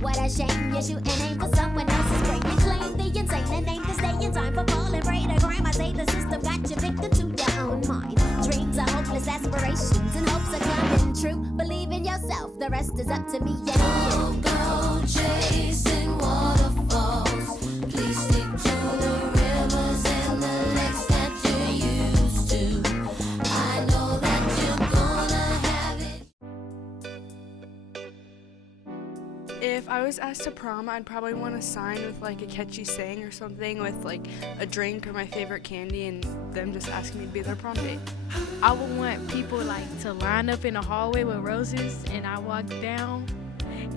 What a shame you shoot and aim for someone else's brain. You claim the insane and name this day in time for falling prey to crime. I say the system got you victim to your own mind. Dreams are hopeless aspirations and hopes are coming true. Believe in yourself, the rest is up to me and you. Go chasing waterfalls. Please stick to the rivers and the lakes that you're used to. I know that you're gonna have it. If I was asked to prom, I'd probably want to sign with like a catchy saying or something with like a drink or my favorite candy and them just asking me to be their prom date. I would want people like to line up in the hallway with roses and I walk down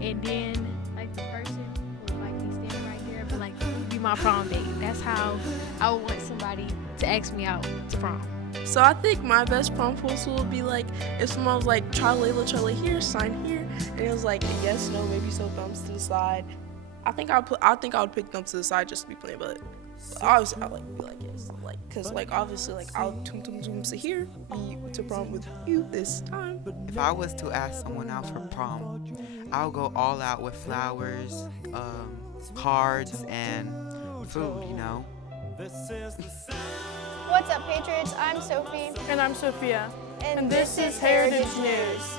and then like the person would like be standing right there but like be my prom date. That's how I would want somebody to ask me out to prom. So I think my best prom proposal would be like if someone was like, Charlie here, sign here, and it was like yes, no, maybe so, thumbs to the side. I think I would pick thumbs to the side just to be plain, but obviously I'd like be like yes, like because like obviously like I'll to here be to prom with you this time. If I was to ask someone out for prom, I'll go all out with flowers, cards, and food, you know. What's up, Patriots? I'm Sophie. And I'm Sophia. And this is Heritage News.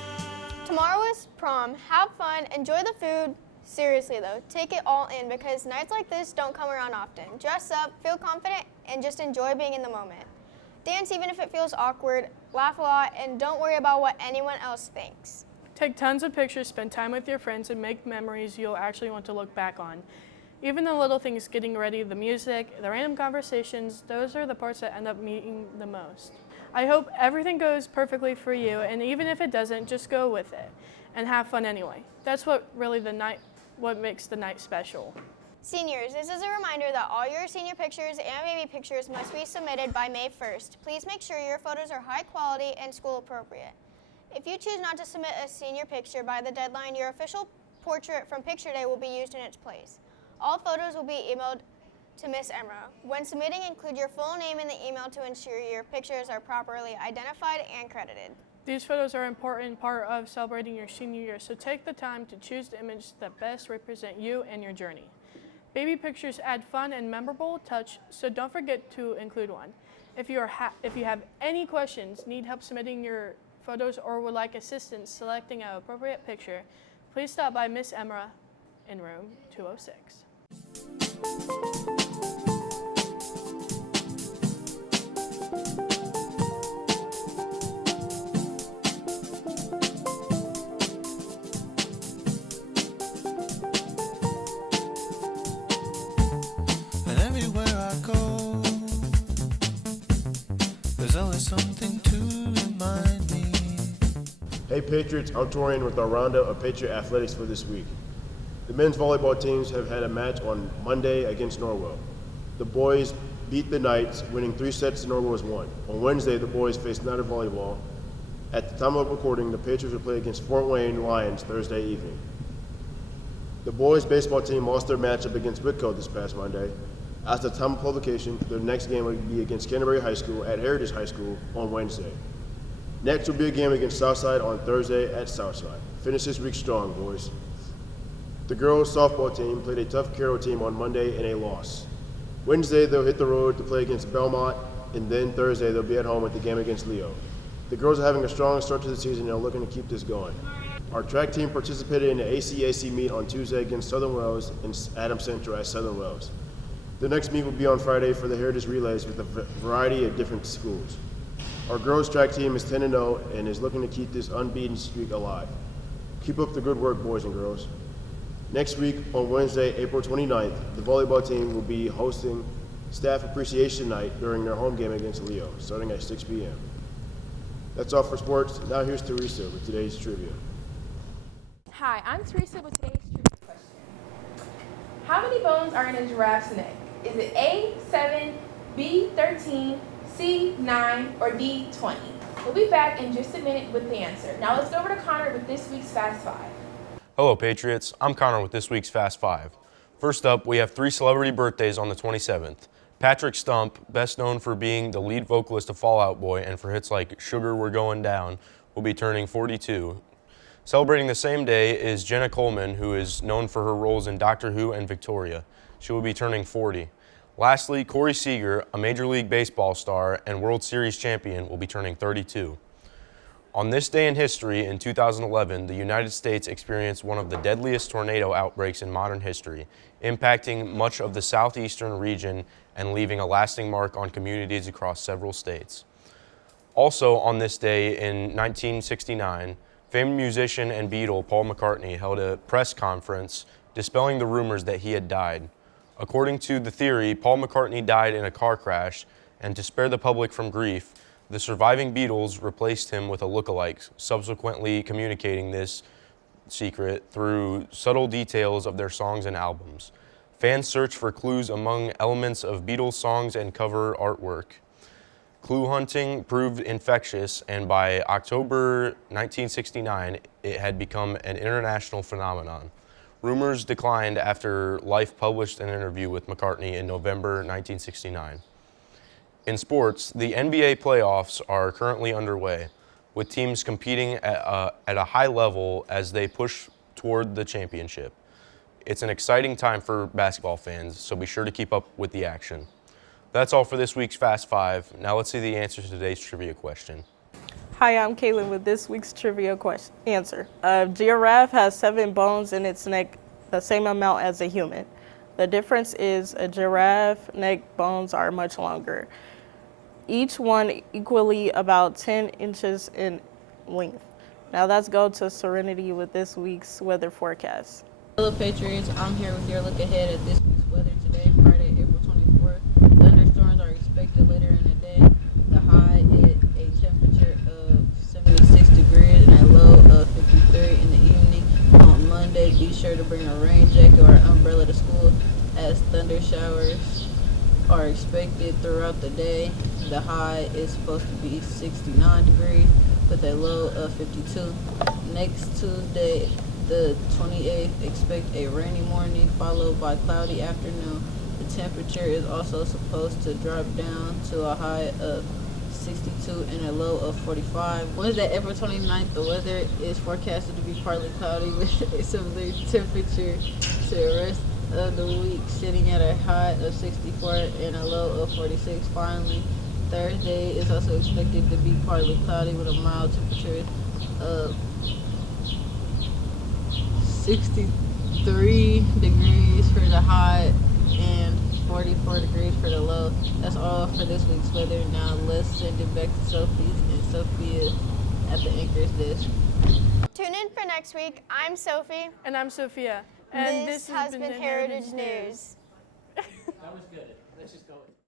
Tomorrow is prom. Have fun, enjoy the food. Seriously though, take it all in because nights like this don't come around often. Dress up, feel confident, and just enjoy being in the moment. Dance even if it feels awkward, laugh a lot, and don't worry about what anyone else thinks. Take tons of pictures, spend time with your friends, and make memories you'll actually want to look back on. Even the little things, getting ready, the music, the random conversations, those are the parts that end up meaning the most. I hope everything goes perfectly for you, and even if it doesn't, just go with it and have fun anyway. That's what makes the night special. Seniors, this is a reminder that all your senior pictures and baby pictures must be submitted by May 1st. Please make sure your photos are high quality and school appropriate. If you choose not to submit a senior picture by the deadline, your official portrait from Picture Day will be used in its place. All photos will be emailed to Miss Emra. When submitting, include your full name in the email to ensure your pictures are properly identified and credited. These photos are an important part of celebrating your senior year, so take the time to choose the image that best represent you and your journey. Baby pictures add fun and memorable touch, so don't forget to include one. If you have any questions, need help submitting your photos, or would like assistance selecting an appropriate picture, please stop by Miss Emra in room 206. And everywhere I go, there's always something to remind me. Hey Patriots, I'm touring with our roundup of Patriot athletics for this week. The men's volleyball teams have had a match on Monday against Norwell. The boys beat the Knights, winning 3 sets to Norwell's 1. On Wednesday, the boys faced Knighter Volleyball. At the time of recording, the Patriots will play against Fort Wayne Lions Thursday evening. The boys baseball team lost their matchup against Whitco this past Monday. At the time of publication, their next game will be against Canterbury High School at Heritage High School on Wednesday. Next will be a game against Southside on Thursday at Southside. Finish this week strong, boys. The girls softball team played a tough Carroll team on Monday in a loss. Wednesday, they'll hit the road to play against Belmont, and then Thursday, they'll be at home at the game against Leo. The girls are having a strong start to the season and are looking to keep this going. Our track team participated in the ACAC meet on Tuesday against Southern Wells and Adams Central at Southern Wells. The next meet will be on Friday for the Heritage Relays with a variety of different schools. Our girls track team is 10-0 and is looking to keep this unbeaten streak alive. Keep up the good work, boys and girls. Next week, on Wednesday, April 29th, the volleyball team will be hosting Staff Appreciation Night during their home game against Leo, starting at 6 p.m. That's all for sports. Now here's Teresa with today's trivia. Hi, I'm Teresa with today's trivia question. How many bones are in a giraffe's neck? Is it A, 7, B, 13, C, 9, or D, 20? We'll be back in just a minute with the answer. Now let's go over to Connor with this week's Fast 5. Hello Patriots, I'm Connor with this week's Fast 5. First up, we have 3 celebrity birthdays on the 27th. Patrick Stump, best known for being the lead vocalist of Fall Out Boy and for hits like Sugar We're Going Down, will be turning 42. Celebrating the same day is Jenna Coleman, who is known for her roles in Doctor Who and Victoria. She will be turning 40. Lastly, Corey Seager, a Major League Baseball star and World Series champion, will be turning 32. On this day in history, in 2011, the United States experienced one of the deadliest tornado outbreaks in modern history, impacting much of the southeastern region and leaving a lasting mark on communities across several states. Also on this day in 1969, famed musician and Beatle Paul McCartney held a press conference dispelling the rumors that he had died. According to the theory, Paul McCartney died in a car crash, and to spare the public from grief, the surviving Beatles replaced him with a lookalike, subsequently communicating this secret through subtle details of their songs and albums. Fans searched for clues among elements of Beatles songs and cover artwork. Clue hunting proved infectious, and by October 1969, it had become an international phenomenon. Rumors declined after Life published an interview with McCartney in November 1969. In sports, the NBA playoffs are currently underway, with teams competing at a high level as they push toward the championship. It's an exciting time for basketball fans, so be sure to keep up with the action. That's all for this week's Fast Five. Now let's see the answers to today's trivia question. Hi, I'm Kaylin with this week's trivia answer. A giraffe has 7 bones in its neck, the same amount as a human. The difference is a giraffe neck bones are much longer, each one equally about 10 inches in length. Now let's go to Serenity with this week's weather forecast. Hello Patriots, I'm here with your look ahead at this week's weather today, Friday, April 24th. Thunderstorms are expected later in the day. The high at a temperature of 76 degrees and a low of 53 in the evening. On Monday, be sure to bring a rain jacket or an umbrella to school as thunder showers are expected throughout the day. The high is supposed to be 69 degrees with a low of 52. Next Tuesday, the 28th, expect a rainy morning followed by cloudy afternoon. The temperature is also supposed to drop down to a high of 62 and a low of 45. Wednesday, April 29th, the weather is forecasted to be partly cloudy with a similar temperature to the rest of the week, sitting at a high of 64 and a low of 46. Finally, Thursday is also expected to be partly cloudy with a mild temperature of 63 degrees for the high and 44 degrees for the low. That's all for this week's weather. Now let's send it back to Sophie and Sophia at the anchor's desk. Tune in for next week. I'm Sophie. And I'm Sophia. And This has been Heritage News. That was good. Let's just go with it.